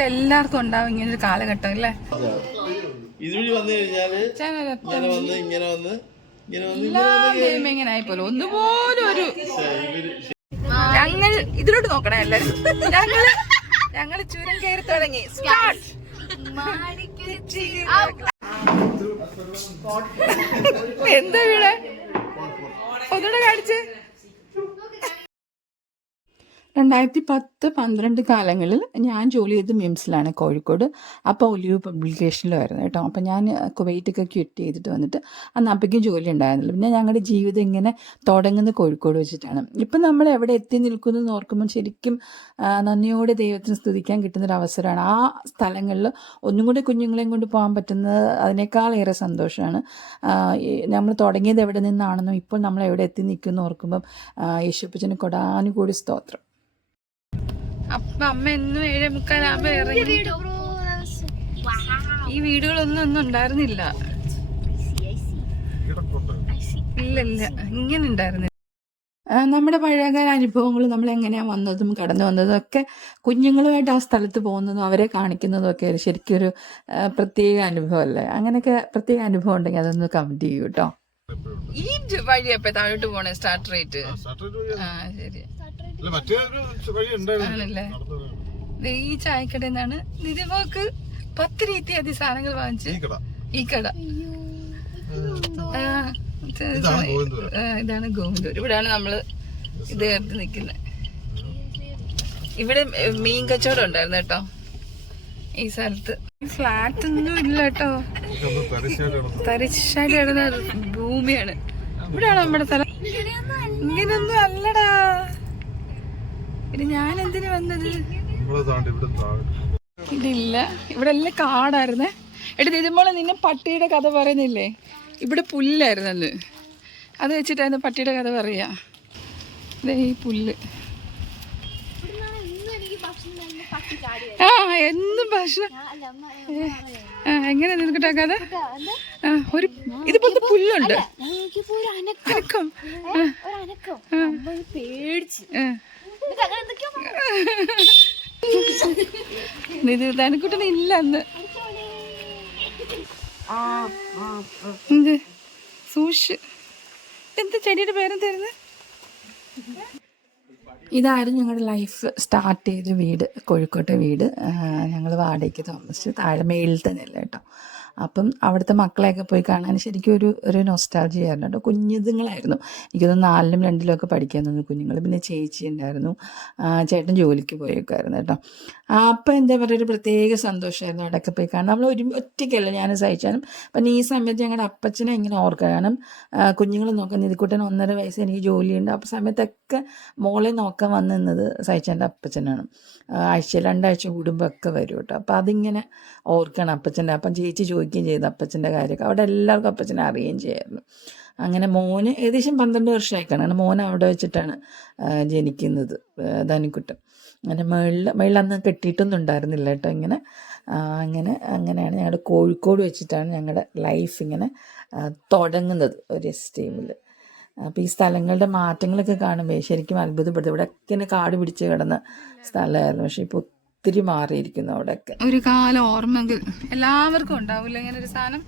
നമുക്ക് എല്ലാവർക്കും ഉണ്ടാവും ഇങ്ങനെ ഒരു കാലഘട്ടം അല്ലേ? ഇതുവഴി വന്നു കഴിഞ്ഞാൽ ചിലരൊക്കെ ഇങ്ങനെ വന്ന് ഇങ്ങനെ വന്ന് ഇങ്ങനെ വന്ന് എല്ലാം ദൈവമേ ഇങ്ങനെ ആയിപ്പോലും. ഒന്നുപോലും ഒരു ഞങ്ങൾ ഇതിലോട്ട് നോക്കണേ എല്ലാരും. ഞങ്ങൾ ഞങ്ങൾ ചുരം കയറി തുടങ്ങി. സ്റ്റാർട്ട് എന്താ വീട് ഒന്നുകൂടെ കാണിച്ച്. രണ്ടായിരത്തി പത്ത് പന്ത്രണ്ട് കാലങ്ങളിൽ ഞാൻ ജോലി ചെയ്ത് മിംസിലാണ് കോഴിക്കോട്. അപ്പോൾ ഒലിവ് പബ്ലിക്കേഷനിലായിരുന്നു കേട്ടോ. അപ്പോൾ ഞാൻ കുവൈറ്റൊക്കെ ക്വിറ്റ് ചെയ്തിട്ട് വന്നിട്ട് അന്ന് അപ്പയ്ക്കും ജോലി ഉണ്ടായിരുന്നില്ല. പിന്നെ ഞങ്ങളുടെ ജീവിതം ഇങ്ങനെ തുടങ്ങുന്നത് കോഴിക്കോട് വെച്ചിട്ടാണ്. ഇപ്പം നമ്മൾ എവിടെ എത്തി നിൽക്കുന്നു എന്ന് ഓർക്കുമ്പോൾ ശരിക്കും നന്ദിയോടെ ദൈവത്തിന് സ്തുതിക്കാൻ കിട്ടുന്നൊരു അവസരമാണ്. ആ സ്ഥലങ്ങളിൽ ഒന്നും കൂടി കുഞ്ഞുങ്ങളെയും കൊണ്ട് പോകാൻ പറ്റുന്നത് അതിനേക്കാളേറെ സന്തോഷമാണ്. നമ്മൾ തുടങ്ങിയത് എവിടെ നിന്നാണെന്നും ഇപ്പോൾ നമ്മൾ എവിടെ എത്തി നിൽക്കുന്നു ഓർക്കുമ്പം യേശുപ്പച്ചന് കൊടാനുകൂടി സ്തോത്രം. അപ്പൊ അമ്മ എന്നും ഏഴേ മുക്കാലാകുമ്പോ ഇറങ്ങി. ഈ വീടുകളൊന്നും ഒന്നും ഉണ്ടായിരുന്നില്ല. ഇല്ല ഇല്ല ഇങ്ങനെ ഉണ്ടായിരുന്നില്ല നമ്മുടെ പഴയകാല അനുഭവങ്ങൾ നമ്മൾ എങ്ങനെയാണ് വന്നതും കടന്നു വന്നതും ഒക്കെ കുഞ്ഞുങ്ങളുമായിട്ട് ആ സ്ഥലത്ത് പോകുന്നതും അവരെ കാണിക്കുന്നതും ഒക്കെ ശരിക്കും ഒരു പ്രത്യേക പ്രത്യേക അനുഭവമല്ലേ അങ്ങനെയൊക്കെ പ്രത്യേക അനുഭവം ഉണ്ടെങ്കിൽ അതൊന്ന് കമന്റ് ചെയ്യൂട്ടോ ഈ വഴി അപ്പൊ താഴോട്ട് പോണേ സ്റ്റാർട്ട് റേറ്റ് ആ ശരി. ഈ ചായക്കടയിൽ നിന്നാണ് നിധിമോക്ക് പത്ത് രീതി അതി സാധനങ്ങൾ വാങ്ങിച്ച് ഈ കട. ഈ കട. ആ, ഇത് ഇതാണ് ഗോവിന്ദൂർ ഇവിടെയാണ് നമ്മൾ ഇത് കയറി നിൽക്കുന്നത് ഇവിടെ മീൻ കച്ചവടം ഉണ്ടായിരുന്നു കേട്ടോ. ഈ സ്ഥലത്ത്. ഫ്ലാറ്റ് ഒന്നും ഇല്ല കേട്ടോ. തരിശാലി കിടന്ന ഭൂമിയാണ്. ഇവിടെയാണ് നമ്മുടെ സ്ഥലം. ഇങ്ങനൊന്നും അല്ലടാ. ഇത് ഞാൻ എന്തിനു വന്നത്? നമ്മളെ താണ്ടി ഇവിടെ താഴെ. ഇതില്ല. ഇവിടെ എല്ലാം കാടായിരുന്നേ. എടി ഇതുപോലെ നിന്നെ പട്ടിയുടെ കഥ പറയുന്നില്ലേ? ഇവിടെ പുല്ലായിരുന്നു അന്ന് അത് വെച്ചിട്ടായിരുന്നു പട്ടിയുടെ കഥ പറയാ. ദേ ഈ പുല്ല്. ആ എന്നും ഭക്ഷണം. ആ എങ്ങനെ നിൽക്കട്ടെ കഥ? ആ ഒരു ഇതുപോലത്തെ പുല്ലുണ്ട്. അനക്കം. പേടിച്ച്. തനിക്കുട്ടനെ ഇല്ല അന്ന്. എന്ത്? സൂഷ്. എന്ത് ചെടിയുടെ പേരെന്തായിരുന്നു? ഇതായിരുന്നു ഞങ്ങളുടെ ലൈഫ് സ്റ്റാർട്ട് ചെയ്ത വീട് കോഴിക്കോട്ടെ വീട്. ഞങ്ങൾ വാടകയ്ക്ക് താമസിച്ചു. താഴെ മേളിൽ തന്നെ അല്ല കേട്ടോ. അപ്പം അവിടുത്തെ മക്കളെയൊക്കെ പോയി കാണാൻ ശരിക്കും ഒരു ഒരു നൊസ്റ്റാൾജി ആയിരുന്നു കേട്ടോ. കുഞ്ഞുതുങ്ങളായിരുന്നു എനിക്കൊന്ന് നാലിലും രണ്ടിലും ഒക്കെ പഠിക്കാൻ തന്നു കുഞ്ഞുങ്ങൾ. പിന്നെ ചേച്ചി ഉണ്ടായിരുന്നു. ചേട്ടൻ ജോലിക്ക് പോയേക്കായിരുന്നു കേട്ടോ. അപ്പം എന്താ പറയുക ഒരു പ്രത്യേക സന്തോഷമായിരുന്നു അവിടെയൊക്കെ പോയി കാണാൻ. നമ്മൾ ഒരു ഒറ്റയ്ക്കല്ല ഞാൻ സഹിച്ചാലും. അപ്പം ഈ സമയത്ത് ഞങ്ങളുടെ അപ്പച്ചനെ ഇങ്ങനെ ഓർക്കുക. കാരണം കുഞ്ഞുങ്ങൾ നോക്കാൻ നിധിക്കുട്ടൻ ഒന്നര വയസ്സ് എനിക്ക് ജോലിയുണ്ട്. അപ്പോൾ സമയത്തൊക്കെ മോളെ നോക്കാൻ വന്നു നിന്നത് സഹിച്ചന്റെ അപ്പച്ചനാണ്. ആഴ്ച രണ്ടാഴ്ച കൂടുമ്പോൾ ഒക്കെ വരും കേട്ടോ. അപ്പോൾ അതിങ്ങനെ ഓർക്കണം അപ്പച്ചന്റെ. അപ്പം ചേച്ചി ചോദിക്കുകയും ചെയ്തു അപ്പച്ചന്റെ കാര്യമൊക്കെ. അവിടെ എല്ലാവർക്കും അപ്പച്ചനെ അറിയുകയും ചെയ്യായിരുന്നു. അങ്ങനെ മോന് ഏകദേശം പന്ത്രണ്ട് വർഷമായി അങ്ങനെ മോൻ അവിടെ വെച്ചിട്ടാണ് ജനിക്കുന്നത് ധനിക്കുട്ടൻ. അങ്ങനെ മേളിൽ മേളിൽ അന്ന് കെട്ടിയിട്ടൊന്നും ഉണ്ടായിരുന്നില്ല കേട്ടോ ഇങ്ങനെ. അങ്ങനെ അങ്ങനെയാണ് ഞങ്ങളുടെ കോഴിക്കോട് വെച്ചിട്ടാണ് ഞങ്ങളുടെ ലൈഫ് ഇങ്ങനെ തുടങ്ങുന്നത് ഒരു എസ്റ്റീമിൽ അപ്പോൾ ഈ സ്ഥലങ്ങളുടെ മാറ്റങ്ങളൊക്കെ കാണുമ്പോൾ ശരിക്കും അത്ഭുതപ്പെടുത്തും. ഇവിടെ ഒക്കെ കാട് പിടിച്ച് കിടന്ന സ്ഥലമായിരുന്നു. പക്ഷേ ഇപ്പോൾ ഒത്തിരി മാറിയിരിക്കുന്നു അവിടെയൊക്കെ. ഒരു കാലം ഓർമ്മെങ്കിൽ എല്ലാവർക്കും ഉണ്ടാവില്ല ഇങ്ങനെ ഒരു സാധനം?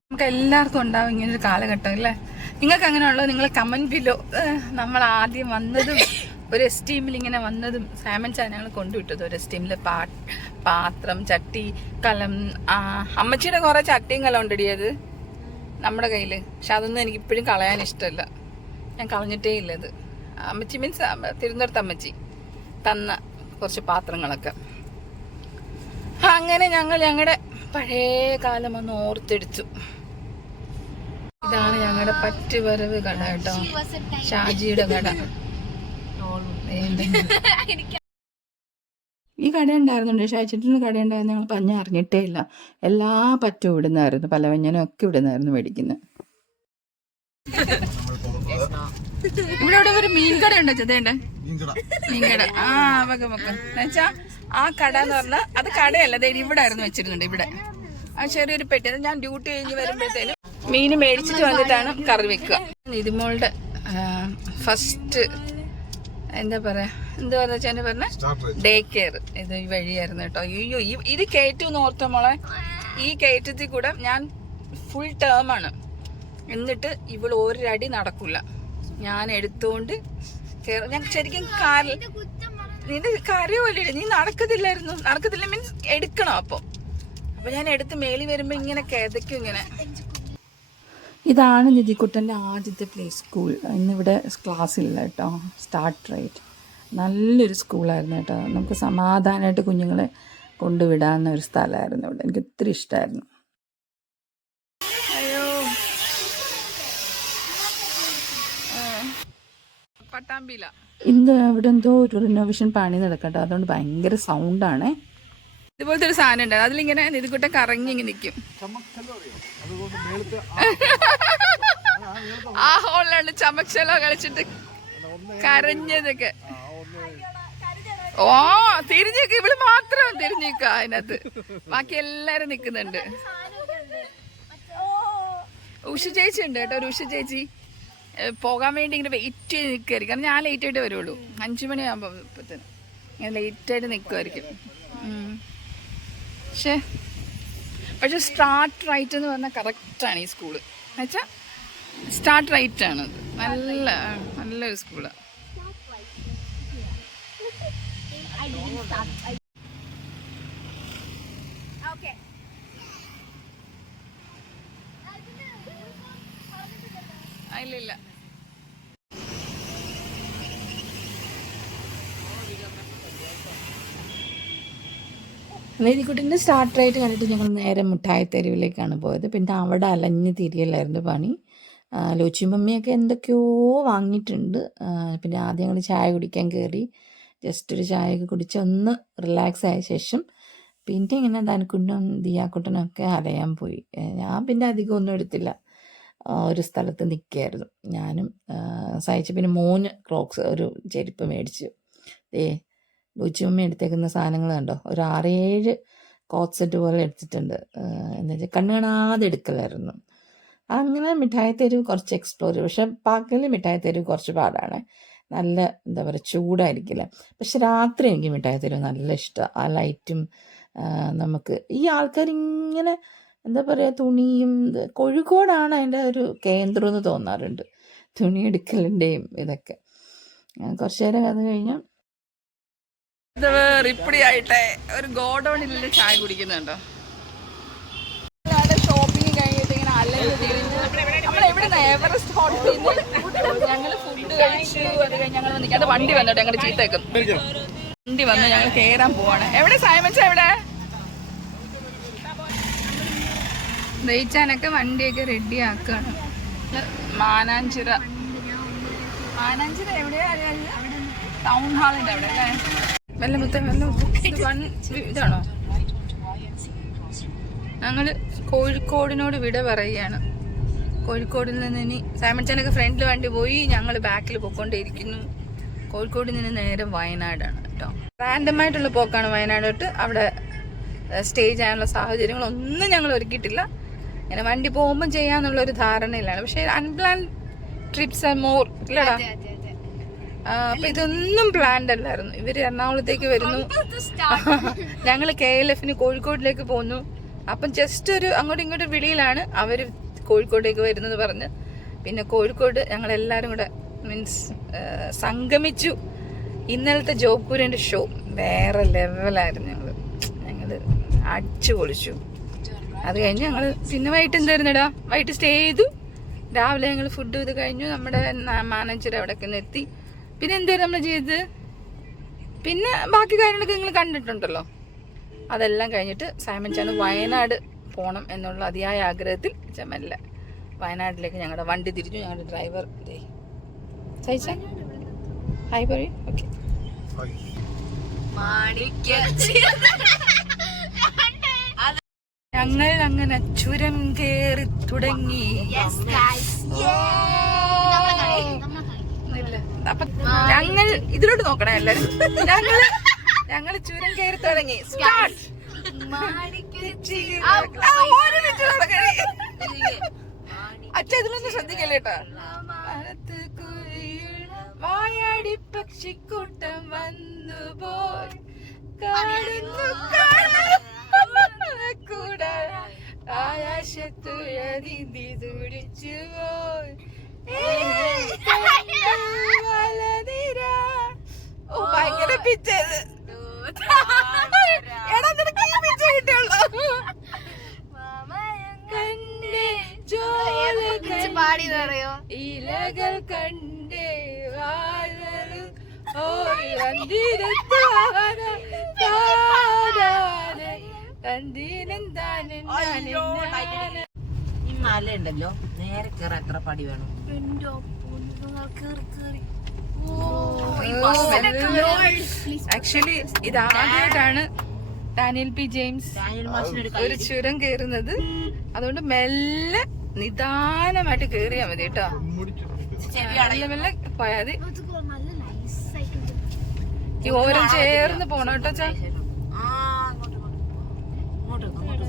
നമുക്ക് എല്ലാവർക്കും ഉണ്ടാവും ഇങ്ങനെ ഒരു കാലഘട്ടം അല്ലേ? നിങ്ങൾക്ക് അങ്ങനെയുള്ളത് നിങ്ങൾ കമന്റ് ബിലോ നമ്മൾ ആദ്യം വന്നതും ഒരു എസ്റ്റീമിൽ ഇങ്ങനെ വന്നതും സാമൻ ചാൻ ഞങ്ങൾ കൊണ്ടുവിട്ടത്. ഒരു എസ്റ്റീമിൽ പാ പാത്രം ചട്ടി കലം ആ, അമ്മച്ചിയുടെ കുറെ ചട്ടിയും കലം ഉണ്ടടിയത് നമ്മുടെ കയ്യിൽ പക്ഷെ അതൊന്നും എനിക്ക് ഇപ്പോഴും കളയാൻ ഇഷ്ടമല്ല. ഞാൻ കളഞ്ഞിട്ടേ ഇല്ലത് അമ്മച്ചി മീൻസ് തിരുവനന്തപുരത്ത് അമ്മച്ചി. തന്ന കുറച്ച് പാത്രങ്ങളൊക്കെ. അങ്ങനെ ഞങ്ങൾ ഞങ്ങളുടെ പഴയ കാലം ഒന്ന് ഓർത്തെടുത്തു. ഇതാണ് ഞങ്ങളുടെ പറ്റുവരവ് കട കേട്ടോ. ഷാജിയുടെ കട. ഈ കട ഉണ്ടായിരുന്നുണ്ട്. ഷാജിട്ടിന് കട ഉണ്ടായിരുന്നു ഞങ്ങൾ പഞ്ഞ അറിഞ്ഞിട്ടേ ഇല്ല. എല്ലാ പറ്റും ഇവിടുന്നായിരുന്നു. പലവഞ്ഞനും ഒക്കെ ഇവിടുന്നായിരുന്നു മേടിക്കുന്നത് ഇവിടെ ഇവിടെ ഒരു മീൻകട ഉണ്ടോ ചെതേണ്ട മീൻകട. ആ വക മക്ക എന്നുവെച്ചാ ആ കട എന്ന് പറഞ്ഞാൽ അത് കടയല്ല ദേ ഇവിടെ ആയിരുന്നു വെച്ചിരുന്നുണ്ട് ഇവിടെ. ആ ചെറിയൊരു പെട്ടി. അത് ഞാൻ ഡ്യൂട്ടി കഴിഞ്ഞ് വരുമ്പോഴത്തേനും മീൻ മേടിച്ചിട്ട് വന്നിട്ടാണ് കറി വെക്കുക. നിതിമോളുടെ ഫസ്റ്റ് എന്താ പറയാ എന്താ പറഞ്ഞ പറഞ്ഞ ഡേ കെയർ ഇത് ഈ വഴിയായിരുന്നു കേട്ടോ. അയ്യോ ഈ ഇത് കയറ്റു ഓർത്ത മോളെ? ഈ കയറ്റത്തിൽ കൂടെ ഞാൻ ഫുൾ ടേം ആണ്. എന്നിട്ട് ഇവൾ ഒരടി നടക്കില്ല ഞാൻ എടുത്തുകൊണ്ട് ഞാൻ ശരിക്കും കാറിൽ നിന്റെ കാര്യമല്ലേ നീ നടക്കത്തില്ലായിരുന്നു. നടക്കത്തില്ല മീൻസ് എടുക്കണം അപ്പം. അപ്പൊ ഞാൻ എടുത്ത് മേളി വരുമ്പോ ഇങ്ങനെ കിതയ്ക്കും ഇങ്ങനെ. ഇതാണ് നിധിക്കുട്ടന്റെ ആദ്യത്തെ പ്ലേ സ്കൂൾ ഇന്നിവിടെ ക്ലാസ് ഇല്ല കേട്ടോ. സ്റ്റാർട്ട് റൈറ്റ് നല്ലൊരു സ്കൂളായിരുന്നു കേട്ടോ. നമുക്ക് സമാധാനമായിട്ട് കുഞ്ഞുങ്ങളെ കൊണ്ടുവിടാവുന്ന ഒരു സ്ഥലമായിരുന്നു ഇവിടെ. എനിക്ക് ഒത്തിരി ഇഷ്ടമായിരുന്നു അയ്യോ പട്ടാമ്പിയില. ഇന്ന് ഇവിടെ എന്തോ ഒരു റിനോവേഷൻ പണി നടക്കട്ടെ. അതുകൊണ്ട് ഭയങ്കര ആണേ. ഇതുപോലത്തെ ഒരു സാധനം ഉണ്ട്. അതിലിങ്ങനെ നിതികുട്ടം കറങ്ങി ഇങ്ങനെ നിൽക്കും ആ ഹോളിലാണ് ചമക്ഷലോ കളിച്ചിട്ട് കരഞ്ഞതൊക്കെ. ഓ തിരിഞ്ഞേക്ക. ഇവൾ മാത്രം തിരിഞ്ഞേക്ക അതിനകത്ത്. ബാക്കി എല്ലാരും നിക്കുന്നുണ്ട്. ഉഷ ചേച്ചി ഉണ്ട് കേട്ടോ ഒരു ഉഷ ചേച്ചി. പോകാൻ വേണ്ടി ഇങ്ങനെ വെയിറ്റ് ചെയ്ത് നിൽക്കുമായിരിക്കും കാരണം ഞാൻ ലേറ്റ് ആയിട്ട് വരുള്ളൂ. അഞ്ചു മണിയാകുമ്പോഴത്തേന് ഇങ്ങനെ ലേറ്റ് ആയിട്ട് നിൽക്കുമായിരിക്കും പക്ഷേ പക്ഷെ സ്റ്റാർട്ട് റൈറ്റ് എന്ന് പറഞ്ഞാൽ കറക്റ്റാണ് ഈ സ്കൂൾ എന്നുവെച്ചാൽ സ്റ്റാർട്ട് റൈറ്റ് ആണ്. നല്ല നല്ലൊരു സ്കൂളാണ് ഇല്ലില്ല. നീതിക്കുട്ടിന്റെ സ്റ്റാർട്ട് കണ്ടിട്ട് ഞങ്ങൾ നേരെ മിഠായി തെരുവിലേക്കാണ് പോയത്. പിന്നെ അവിടെ അലഞ്ഞ് തിരിയലായിരുന്നു പണി. ആ, ലൂച്ചി മമ്മിയൊക്കെ എന്തൊക്കെയോ വാങ്ങിയിട്ടുണ്ട്. പിന്നെ ആദ്യം ഞങ്ങൾ ചായ കുടിക്കാൻ കയറി. ജസ്റ്റ് ഒരു ചായയൊക്കെ കുടിച്ച് ഒന്ന് റിലാക്സ് ആയ ശേഷം പിന്നെ ഇങ്ങനെ ധനക്കുണ്ടും ദിയാക്കുട്ടനും ഒക്കെ അലയാൻ പോയി. ഞാൻ പിന്നെ അധികം ഒന്നും എടുത്തില്ല. ഒരു സ്ഥലത്ത് നിൽക്കുകയായിരുന്നു ഞാനും സഹിച്ചു. പിന്നെ മൂന്ന് ക്രോക്സ് ഒരു ചെരുപ്പ് മേടിച്ചു. ഏ ലൂച്ചിയമ്മ എടുത്തേക്കുന്ന സാധനങ്ങൾ കണ്ടോ? ഒരു ആറേഴ് കോട്ട് സെറ്റ് പോലെ എടുത്തിട്ടുണ്ട്. എന്ന് വെച്ചാൽ കണ്ണ് കാണാതെ എടുക്കലായിരുന്നു. അങ്ങനെ മിഠായി തെരുവ് കുറച്ച് എക്സ്പ്ലോർ ചെയ്തു. പക്ഷെ പകൽ മിഠായി തെരുവ് കുറച്ച് പാടാണ്. നല്ല എന്താ പറയുക ചൂടായിരിക്കില്ല. പക്ഷെ രാത്രി എനിക്ക് മിഠായി തെരുവ് നല്ല ഇഷ്ടമാണ് ആ ലൈറ്റും നമുക്ക് ഈ ആൾക്കാർ ഇങ്ങനെ എന്താ പറയുക തുണിയും കോഴിക്കോടാണ് അതിന്റെ ഒരു കേന്ദ്രം എന്ന് തോന്നാറുണ്ട്. തുണി എടുക്കലിന്റെയും ഇതൊക്കെ. കുറച്ചു നേരം അത് കഴിഞ്ഞാൽ റിപ്പിടിയായിട്ടെ ഒരു ഗോഡൗണിൽ ചായ കുടിക്കുന്നുണ്ടോ? ഷോപ്പിംഗ് കഴിഞ്ഞിട്ട് ഇങ്ങനെ എവിടെ എവറസ്റ്റ് ഹോട്ടലിൽ ഞങ്ങൾ ഫുഡ് കഴിച്ചു അത് കഴിഞ്ഞ് ഞങ്ങൾ നിൽക്കാതെ വണ്ടി വന്നിട്ട് ഞങ്ങൾ ചീത്തേക്കും. വണ്ടി വന്ന് ഞങ്ങൾ കയറാൻ പോവാണ്. എവിടെ സായമച്ച എവിടെ ദയിച്ചാനൊക്കെ വണ്ടിയൊക്കെ റെഡി ആക്കാണ്. മാനാഞ്ചിറ. മാനാഞ്ചിറ എവിടെയാ? ടൗൺ ഹാളിന്റെ അവിടെ അല്ലേ? വെല്ല മുത്ത വെല്ല മുത്ത. വൺ ഇതാണോ? ഞങ്ങൾ കോഴിക്കോടിനോട് വിട പറയുകയാണ്. കോഴിക്കോടിൽ നിന്ന് ഇനി സാമൻചാനൊക്കെ ഫ്രണ്ടിൽ വണ്ടി പോയി ഞങ്ങൾ ബാക്കിൽ പോയിക്കൊണ്ടേയിരിക്കുന്നു. കോഴിക്കോടിൽ നിന്ന് നേരെ വയനാടാണ് കേട്ടോ. റാൻഡമായിട്ടുള്ള പോക്കാണ് വയനാടോട്ട് അവിടെ സ്റ്റേ ചെയ്യാനുള്ള സാഹചര്യങ്ങളൊന്നും ഞങ്ങൾ ഒരുക്കിയിട്ടില്ല. ഇങ്ങനെ വണ്ടി പോകുമ്പോൾ ചെയ്യാന്നുള്ള ഒരു ധാരണയിലാണ്. പക്ഷെ അൺപ്ലാൻ ട്രിപ്സ് ആർ മോർ ഇല്ലടാ. അപ്പൊ ഇതൊന്നും പ്ലാൻഡ് അല്ലായിരുന്നു. ഇവർ എറണാകുളത്തേക്ക് വരുന്നു. ഞങ്ങൾ കെ എൽ എഫിന് കോഴിക്കോടിലേക്ക് പോന്നു. അപ്പം ജസ്റ്റ് ഒരു അങ്ങോട്ടും ഇങ്ങോട്ടും വിളിയിലാണ് അവർ കോഴിക്കോട്ടേക്ക് വരുന്നത് പറഞ്ഞ്. പിന്നെ കോഴിക്കോട് ഞങ്ങൾ എല്ലാവരും കൂടെ മീൻസ് സംഗമിച്ചു. ഇന്നലത്തെ ജോബ്പൂരിന്റെ ഷോ വേറെ ലെവലായിരുന്നു ഞങ്ങൾ ഞങ്ങൾ അടിച്ചു പൊളിച്ചു അത് കഴിഞ്ഞ് ഞങ്ങൾ പിന്നെ വൈകിട്ട് എന്തായിരുന്നടാ? വൈകിട്ട് സ്റ്റേ ചെയ്തു. രാവിലെ ഞങ്ങൾ ഫുഡ് ഇത് കഴിഞ്ഞു. നമ്മുടെ മാനേജർ അവിടെയൊക്കെ ഒന്ന് എത്തി. പിന്നെ എന്തായിരുന്നു നമ്മൾ ചെയ്തത്? പിന്നെ ബാക്കി കാര്യങ്ങളൊക്കെ നിങ്ങൾ കണ്ടിട്ടുണ്ടല്ലോ. അതെല്ലാം കഴിഞ്ഞിട്ട് സൈമൻ ചാൻ വയനാട് പോകണം എന്നുള്ള അതിയായ ആഗ്രഹത്തിൽ ചെമ്മല്ല വയനാട്ടിലേക്ക് ഞങ്ങളുടെ വണ്ടി തിരിഞ്ഞു. ഞങ്ങളുടെ ഡ്രൈവർ ദേ. സഹിച്ച? ഹായ് പറയൂ. ഓക്കെ ഞങ്ങൾ അങ്ങനെ ചുരം കേറി തുടങ്ങി. അപ്പൊ ഞങ്ങൾ ഇതിലോട്ട് നോക്കണേ എല്ലാരും. ഞങ്ങൾ ഞങ്ങൾ ചുരം കയറി തുടങ്ങി. സ്റ്റാർട്ട് അച്ഛ ഇതിലൊന്നും ശ്രദ്ധിക്കല്ലേ കേട്ടോ? വായാടി പക്ഷിക്കൂട്ടം വന്നു പോയി. കാണുന്നു കാണുന്നു. കൂടെ ആകാശത്തുഴതി തുടിച്ചു പോയി. ഓ ഭയങ്കര പിച്ചത് എടാ നിനക്ക് ഈ പിച്ച കിട്ടുള്ളൂ കണ്ടേ ജോല പറയോ ഇലകൾ കണ്ടേ വാഴ ഓയ് ഈ മല ഉണ്ടല്ലോ നേരെ കയറാൻ എത്ര പടി വേണം? ആക്ച്വലി ഇത് ആദ്യമായിട്ടാണ് ഡാനിയൽ പി ജെയിംസ് ഒരു ചുരം കേറുന്നത്. അതുകൊണ്ട് മെല്ലെ നിദാനമായിട്ട് കേറിയാ മതി കേട്ടോ. മെല്ലെ മെല്ലെ പോയാ മതി. നല്ല നൈസ് ആയിട്ടുണ്ട്. ഈ ഓരം ചേർന്ന് പോണം കേട്ടോ ചാ ആ അങ്ങോട്ട് ഇങ്ങോട്ട് അങ്ങോട്ട്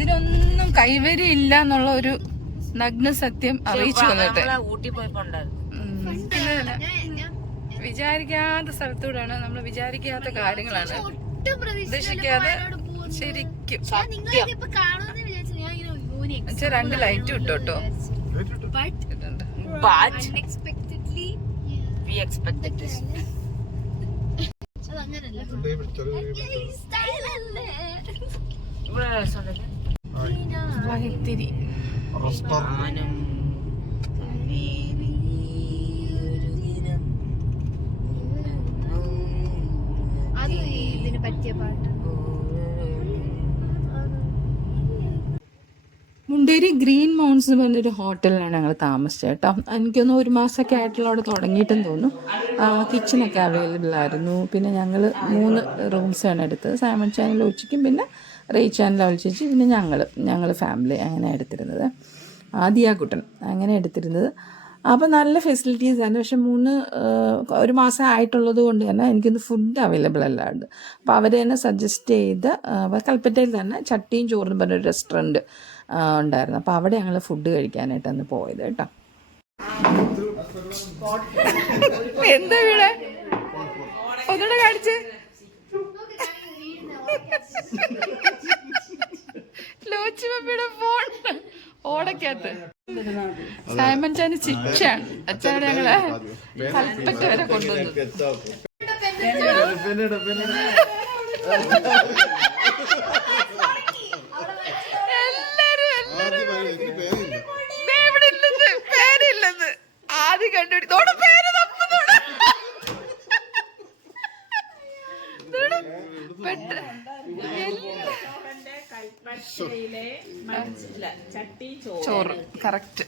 ഇതിനൊന്നും കൈവരി ഇല്ല എന്നുള്ള ഒരു നഗ്ന സത്യം അറിയിച്ചു വന്നിട്ട്. ഊട്ടി. വിചാരിക്കാത്ത സ്ഥലത്തൂടെയാണ് നമ്മൾ വിചാരിക്കാത്ത കാര്യങ്ങളാണ്. പ്രതീക്ഷിക്കാതെ. ശരിക്കും രണ്ട് ലൈറ്റ് ഇട്ടു? കേട്ടോ ഇവിടെ രസമുണ്ടല്ലേ വഴിത്തിരി അത് ഇതിന് പറ്റിയ പാട്ട്. മുണ്ടേരി ഗ്രീൻ മൗണ്ട്സ് എന്ന് പറഞ്ഞൊരു ഹോട്ടലിലാണ് ഞങ്ങൾ താമസിച്ചത് കേട്ടോ. എനിക്കൊന്ന് ഒരു മാസമൊക്കെ ആയിട്ടുള്ള അവിടെ തുടങ്ങിയിട്ടും തോന്നുന്നു. കിച്ചണൊക്കെ അവൈലബിൾ ആയിരുന്നു. പിന്നെ ഞങ്ങൾ മൂന്ന് റൂംസാണ് എടുത്തത്. സാമൺ ചാനൽ ഉച്ചയ്ക്കും പിന്നെ റേ ലവൽ ചേച്ചി പിന്നെ ഞങ്ങൾ ഞങ്ങൾ ഫാമിലി അങ്ങനെ എടുത്തിരുന്നത്. ആദിയ കുട്ടൻ അങ്ങനെ എടുത്തിരുന്നത്. അപ്പോൾ നല്ല ഫെസിലിറ്റീസ് ആണ് പക്ഷെ മൂന്ന് ഒരു മാസം ആയിട്ടുള്ളത് കൊണ്ട് തന്നെ എനിക്കൊന്ന് ഫുഡ് അവൈലബിൾ അല്ലാണ്ട്. അപ്പോൾ അവർ തന്നെ സജസ്റ്റ് ചെയ്ത് കൽപ്പറ്റയിൽ തന്നെ ചട്ടിയും ചോറും പറഞ്ഞൊരു റെസ്റ്റോറന്റ് ഉണ്ടായിരുന്നു. അപ്പോൾ അവിടെ ഞങ്ങൾ ഫുഡ് കഴിക്കാനായിട്ട് അന്ന് പോയത് കേട്ടോ. എന്താ ഇവിടെ? ഒന്നുകൂടെ കാണിച്ച്. ലോച്ചി പപ്പിയുടെ ഫോൺ ഓടക്കകത്ത്. സൈമൻ ചാന് ശിക്ഷയാണ്. അച്ഛനോട് ഞങ്ങളെ കൽപ്പറ്റ വരെ കൊണ്ടുവന്നത് എല്ലാരും എല്ലാരും ദേ ഇവിടെ ഇല്ലെന്ന് പേരില്ലെന്ന് ആദ്യം കണ്ടുപിടി തോടെ പേര് തപ്പുന്നോടെ പെട്ട് ചോറ് കറക്റ്റ്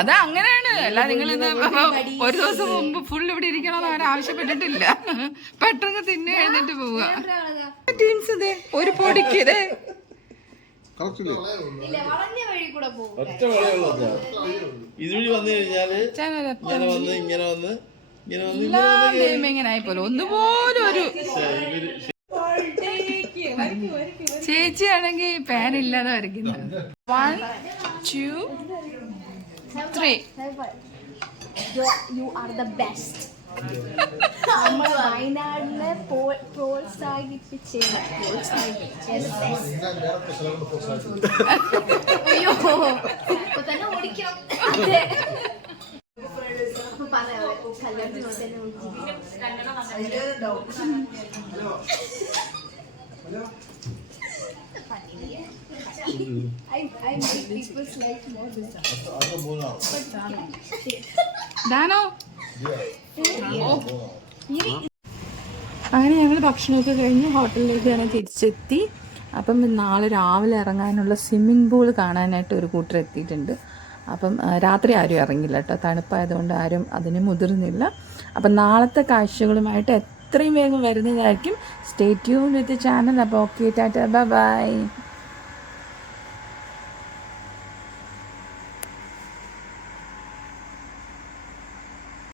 അത് അങ്ങനെയാണ്. അല്ല നിങ്ങൾ ഇത് ഒരു ദിവസം മുമ്പ് ഫുൾ ഇവിടെ ഇരിക്കണമെന്ന് അവർ ആവശ്യപ്പെട്ടിട്ടില്ല. പെട്ടെന്ന് തിന്നെ എഴുന്നേറ്റ് പോവുക. ടീൻസ് ഇതേ ഒരു പൊടിക്ക് ഇതേ. ഒറ്റ ഇതുവഴി വന്നു കഴിഞ്ഞാൽ ഇങ്ങനെ വന്ന് ഇങ്ങനെ വന്ന് ഇങ്ങനെ വന്ന് എല്ലാം ദൈവം ഇങ്ങനെ ആയിപ്പോലെ. ഒന്നുപോലും ഒരു ചേച്ചിയാണെങ്കിൽ പാൻ ഇല്ലാതെ വരയ്ക്കുന്നത് one two three you are the best നമ്മൾ വയനാടിനെ പ്രോത്സാഹിപ്പിച്ച്. അയ്യോ. ഇപ്പൊ തന്നെ ഓടിക്കണം. കല്യാണത്തിന്. അങ്ങനെ ഞങ്ങൾ ഭക്ഷണമൊക്കെ കഴിഞ്ഞ് ഹോട്ടലിലേക്ക് തന്നെ തിരിച്ചെത്തി. അപ്പം നാളെ രാവിലെ ഇറങ്ങാനുള്ള സ്വിമ്മിംഗ് പൂൾ കാണാനായിട്ട് ഒരു കൂട്ടർ എത്തിയിട്ടുണ്ട്. അപ്പം രാത്രി ആരും ഇറങ്ങില്ല കേട്ടോ. തണുപ്പായതുകൊണ്ട് ആരും അതിന് മുതിർന്നില്ല. അപ്പം നാളത്തെ കാഴ്ചകളുമായിട്ട് എത്രയും വേഗം വരുന്നതായിരിക്കും. ട്യൂൺ വിത്ത് ചാനൽ അപ്പോൾ ഓക്കെ ടാറ്റ ബൈ